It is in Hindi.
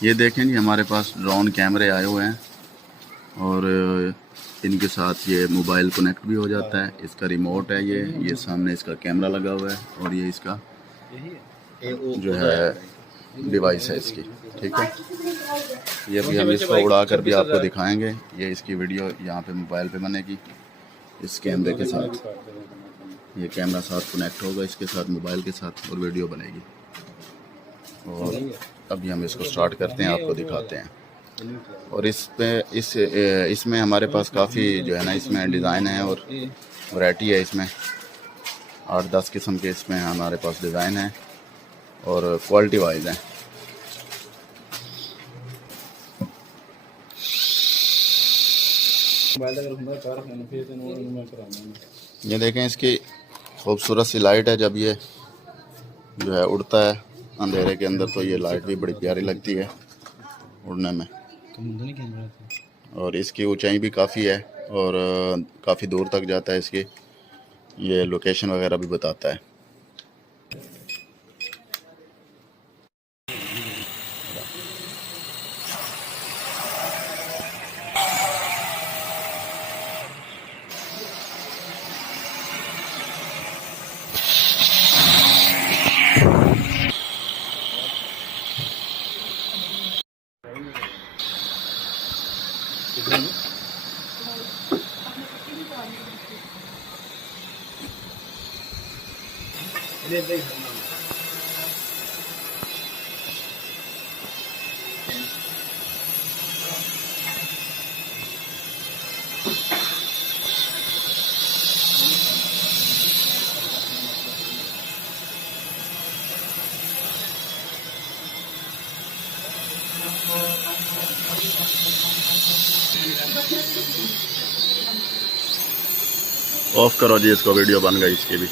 ये देखें जी, हमारे पास ड्रोन कैमरे आए हुए हैं और इनके साथ ये मोबाइल कनेक्ट भी हो जाता है। इसका रिमोट है, ये सामने इसका कैमरा लगा हुआ है और ये इसका जो है डिवाइस है इसकी। ठीक है, ये भी हम इसको उड़ा कर भी आपको दिखाएंगे। ये इसकी वीडियो यहाँ पे मोबाइल पे बनेगी इस कैमरे के साथ। ये कैमरा साथ कनेक्ट होगा इसके साथ, मोबाइल के साथ, और वीडियो बनेगी। और अभी हम इसको स्टार्ट करते हैं, आपको दिखाते हैं। और इसमें हमारे पास काफ़ी जो है ना, इसमें डिज़ाइन है और वैरायटी है। इसमें 8-10 किस्म के इसमें हमारे पास डिज़ाइन है और क्वालिटी वाइज हैं। ये देखें, इसकी खूबसूरत सी लाइट है। जब ये जो है उड़ता है अंधेरे के अंदर तो ये लाइट भी बड़ी प्यारी लगती है उड़ने में। और इसकी ऊंचाई भी काफ़ी है और काफ़ी दूर तक जाता है। इसकी ये लोकेशन वगैरह भी बताता है। ऑफ करो जी इसको, वीडियो बन गई इसकी भी।